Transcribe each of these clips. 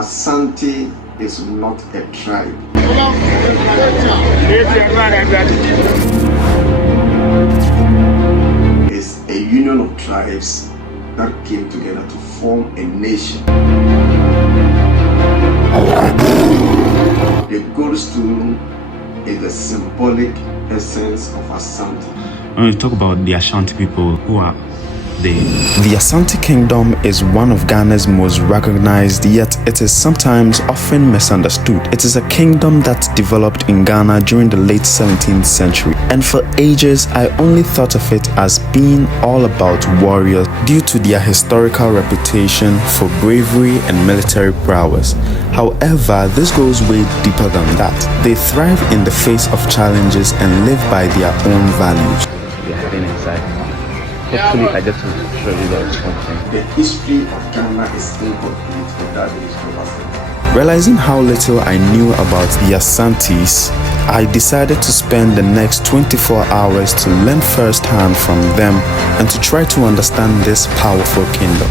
Asante is not a tribe. It's a union of tribes that came together to form a nation. The Golden Stool is the symbolic essence of Asante. When we talk about the Ashanti people, who are they? The Asante Kingdom is one of Ghana's most recognized, yet it is sometimes often misunderstood. It is a kingdom that developed in Ghana during the late 17th century, and for ages I only thought of it as being all about warriors due to their historical reputation for bravery and military prowess. However, this goes way deeper than that. They thrive in the face of challenges and live by their own values. We are heading inside. Hopefully, I get to show you guys something. The history of Ghana is incomplete without the history of Asante. Realizing how little I knew about the Asantes, I decided to spend the next 24 hours to learn firsthand from them and to try to understand this powerful kingdom.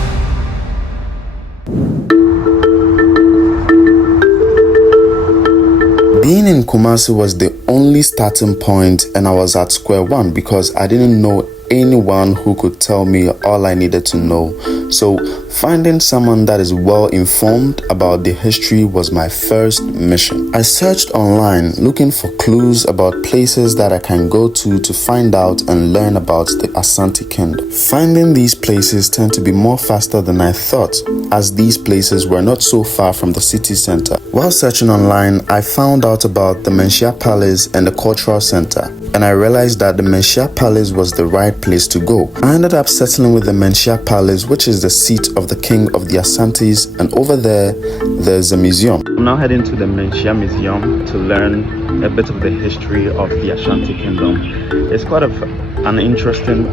Being in Kumasi was the only starting point, and I was at square one because I didn't know anyone who could tell me all I needed to know. So finding someone that is well informed about the history was my first mission. I searched online looking for clues about places that I can go to find out and learn about the Asante Kingdom. Finding these places tend to be more faster than I thought, as these places were not so far from the city center. While searching online, I found out about the Manhyia Palace and the Cultural Center, and I realized that the Manhyia Palace was the right place to go. I ended up settling with the Manhyia Palace, which is the seat of the king of the Asantes, and over there's a museum. I'm now heading to the Manhyia Museum to learn a bit of the history of the Ashanti Kingdom. It's quite an interesting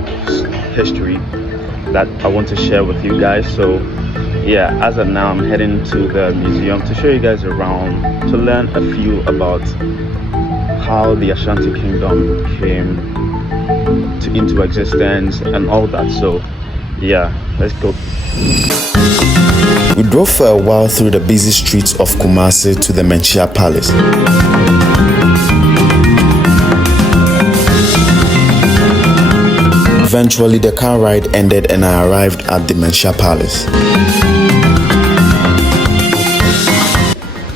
history that I want to share with you guys. So yeah, as of now, I'm heading to the museum to show you guys around, to learn a few about how the Ashanti Kingdom came into existence and all that. So yeah, let's go. We drove for a while through the busy streets of Kumasi to the Manhyia Palace. Eventually, the car ride ended and I arrived at the Manhyia Palace.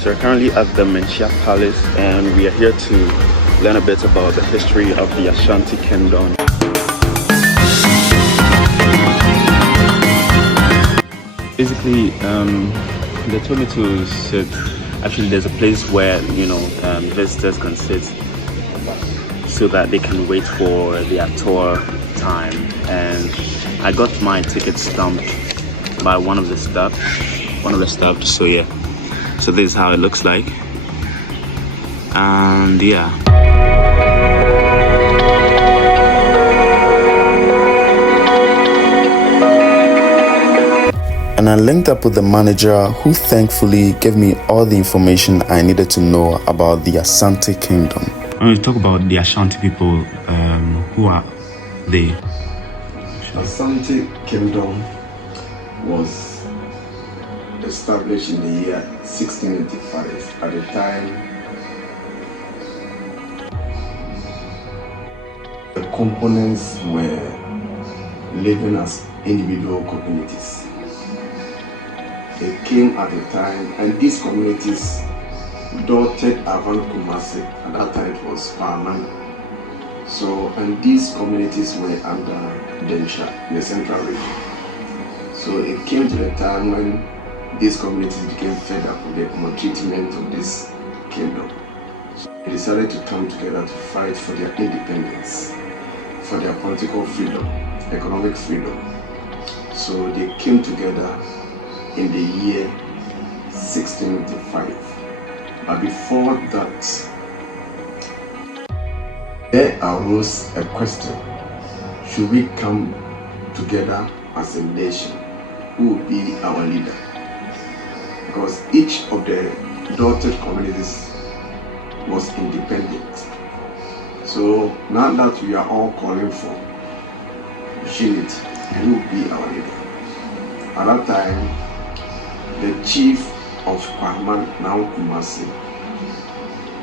So we're currently at the Manhyia Palace and we are here to learn a bit about the history of the Ashanti Kingdom. Basically, they told me to sit. Actually, there's a place where visitors can sit so that they can wait for their tour time. And I got my ticket stamped by one of the staff. So yeah, so this is how it looks like. And yeah. And I linked up with the manager, who thankfully gave me all the information I needed to know about the Asante Kingdom. When we talk about the Ashanti people, who are they? Asante Kingdom was established in the year 1685. At the time, the components were living as individual communities. They came at a time, and these communities dotted around Kumasi. At that time it was farmland. So, and these communities were under Densha in the central region. So it came to the time when these communities became fed up with the maltreatment of this kingdom. So they decided to come together to fight for their independence, for their political freedom, economic freedom. So they came together in the year 1685. But before that, there arose a question: should we come together as a nation? Who will be our leader? Because each of the dotted communities was independent. So now that we are all calling for unity, who will be our leader? At that time, the chief of Kwahman, now Kumasi,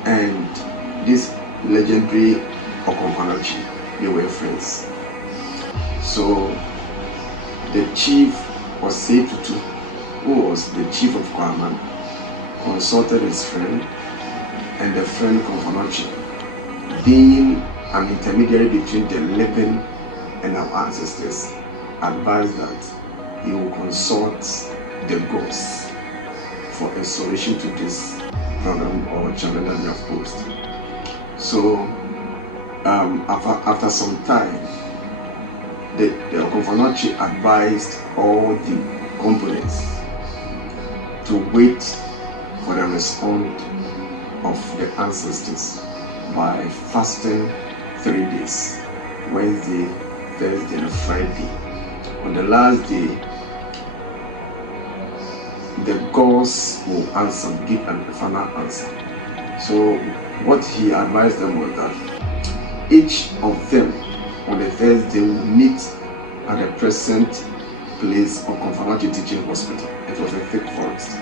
and this legendary Okomfo Anokye, they were friends. So the chief was Tutu, who was the chief of Kwahman, consulted his friend, and the friend Okomfo Anokye, being an intermediary between the living and our ancestors, advised that he will consult the gods for a solution to this problem or challenge that they have posed. So after some time, the Okomfo Anokye advised all the components to wait for the response of the ancestors by fasting 3 days, Wednesday, Thursday, and Friday. On the last day, the gods will answer, give a final answer. So what he advised them was that each of them on the Thursday will meet at the present place of Okomfo Anokye Teaching Hospital. It was a thick forest.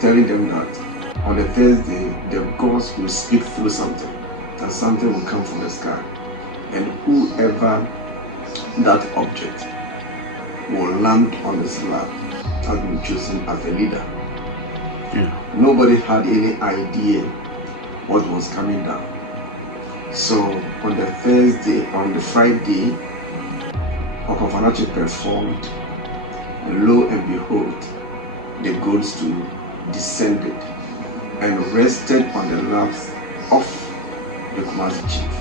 Telling them that on the Thursday, the gods will speak through something, and something will come from the sky. And whoever that object will land on the slab has been chosen as the leader. Nobody had any idea what was coming down. So on the Friday, Okomfo Anokye performed, and lo and behold, the Golden Stool descended and rested on the laps of the Kumasi chief.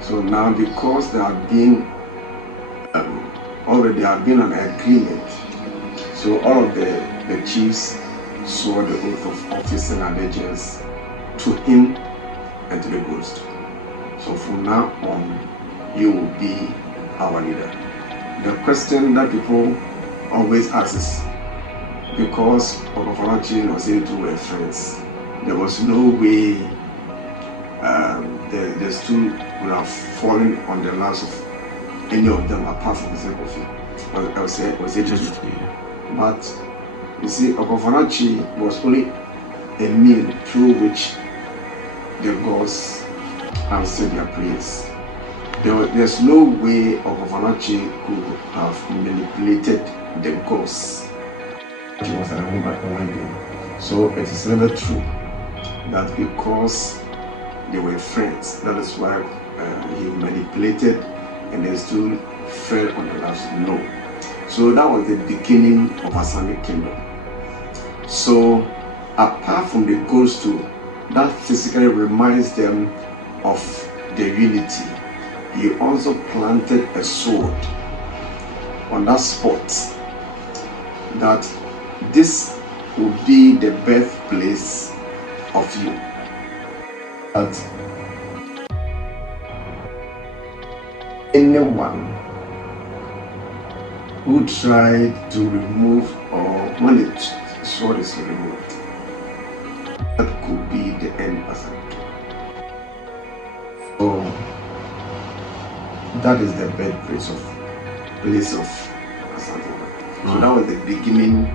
So now, because there had been already an agreement, so all of the chiefs swore the oath of office and allegiance to him and to the Golden Stool. So from now on, you will be our leader. The question that people always ask is, because Okomfo Anokye and Osentu were friends, there was no way the stool would have fallen on the laps of any of them apart from the Kofi. Was it just? But you see, Okomfo Anokye was only a mean through which the gods answered their prayers. There's no way Okomfo Anokye could have manipulated the gods. She was at home by one day. So it is never true that because they were friends, that is why he manipulated and the stool fell on the laps. No. So that was the beginning of Asante Kingdom. So apart from the Golden Stool, that physically reminds them of the unity, he also planted a sword on that spot, that this will be the birthplace of you. That anyone who tried to remove, or when the sword is removed, that could be the end of Asante. So that is the birthplace of Asante. So that was the beginning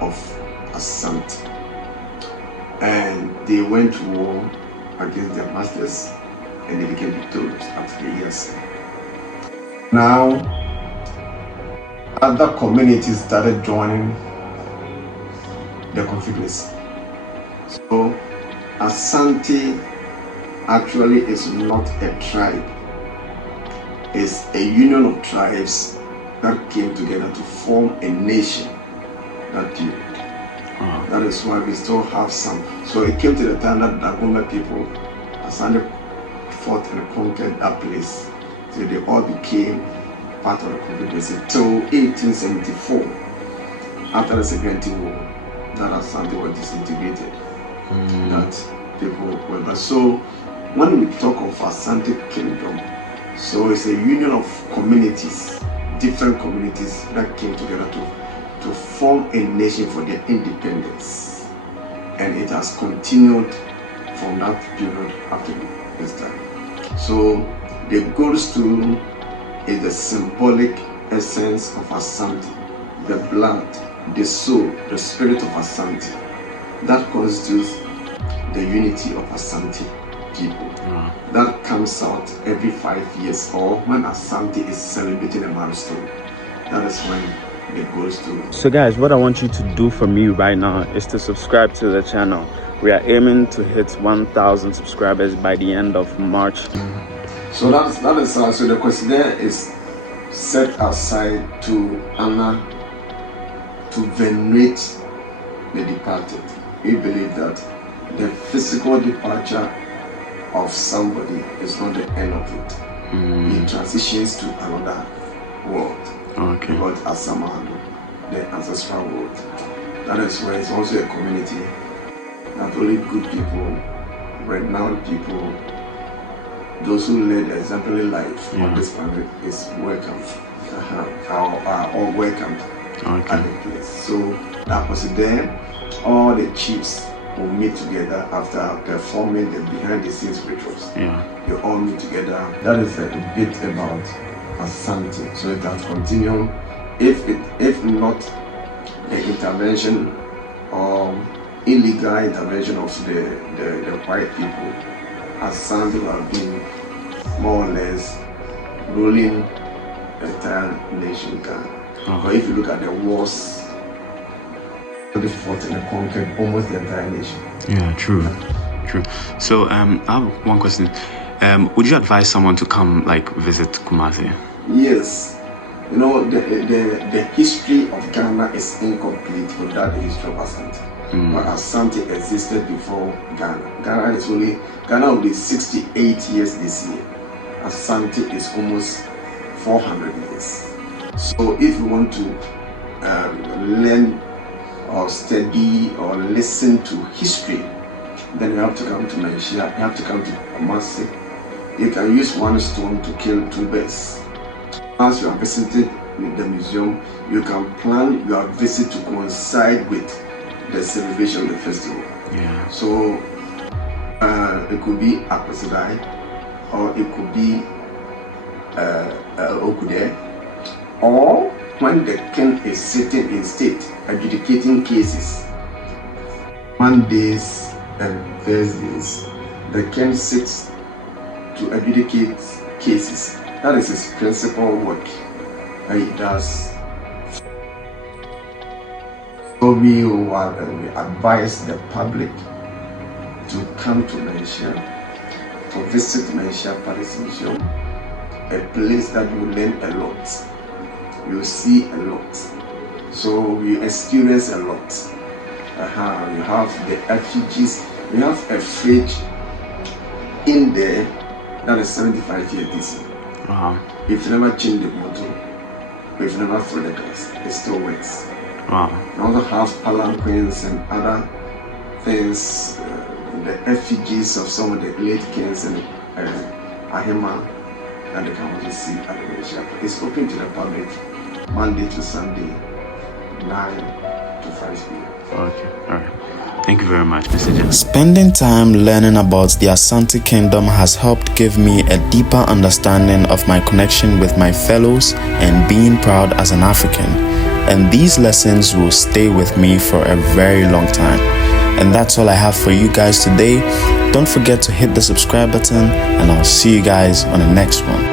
of Asante, and they went to war against their masters, and they became victorious after the years. Now, other communities started joining the confederacy. So, Asante actually is not a tribe; it's a union of tribes that came together to form a nation. That period. That is why we still have some. So it came to the time that Dagomba people, Asante fought and conquered that place. So they all became part of the confederacy till 1874. After the Second War, that Asante was disintegrated. That people were. But so when we talk of Asante Kingdom, so it's a union of communities, different communities that came together to form a nation for their independence, and it has continued from that period after this time. So the Golden Stool is the symbolic essence of Asante, the blood the soul, the spirit of Asante, that constitutes the unity of Asante people. That comes out every 5 years, or when Asante is celebrating a milestone. That is when it goes to. So guys, what I want you to do for me right now is to subscribe to the channel. We are aiming to hit 1,000 subscribers by the end of March. So that is how. So the questionnaire is set aside to honor, to venerate the departed. We believe that the physical departure of somebody is not the end of it. It transitions to another world. Okay. Called Asamado, the ancestral world. That is where it's also a community. Not only good people, renowned people, those who led exemplary life on this planet is welcome. Are all welcomed at the place. So that was there. All the chiefs will meet together after performing the behind the scenes rituals. They all meet together. That is a bit about Asante. So it can continue. If not the intervention or illegal intervention of the white people, Asante will have been more or less ruling the entire nation. But if you look at the wars, they fought and conquered almost the entire nation. Yeah, true. So I have one question. Would you advise someone to come visit Kumasi? Yes. You know, the history of Ghana is incomplete without the history of Asante. But Asante existed before Ghana. Ghana will be 68 years this year. Asante is almost 400 years. So if you want to learn or study or listen to history, then you have to come to Manhyia, you have to come to Kumasi. You can use one stone to kill two birds. As you are visiting the museum, you can plan your visit to coincide with the celebration of the festival. So it could be Akwasidai, or it could be Okude, or when the king is sitting in state adjudicating cases. Mondays and Thursdays, the king sits to adjudicate cases. That is his principal work that he does. So we advise the public to come to Manhyia, to visit Manhyia Palace Museum, a place that you learn a lot, you see a lot, so you experience a lot. You have the effigies, we have a fridge in there that is 75 years this year. If you never change the bottle, if you never throw the glass, it still works. We also have palanquins and other things, the effigies of some of the late kings and Ahima that they can also see at the Manhyia. It's open to the public Monday to Sunday, 9 to 5 p.m. Okay, alright. Thank you very much, Mr. Jen. Spending time learning about the Asante Kingdom has helped give me a deeper understanding of my connection with my fellows and being proud as an African. And these lessons will stay with me for a very long time. And that's all I have for you guys today. Don't forget to hit the subscribe button, and I'll see you guys on the next one.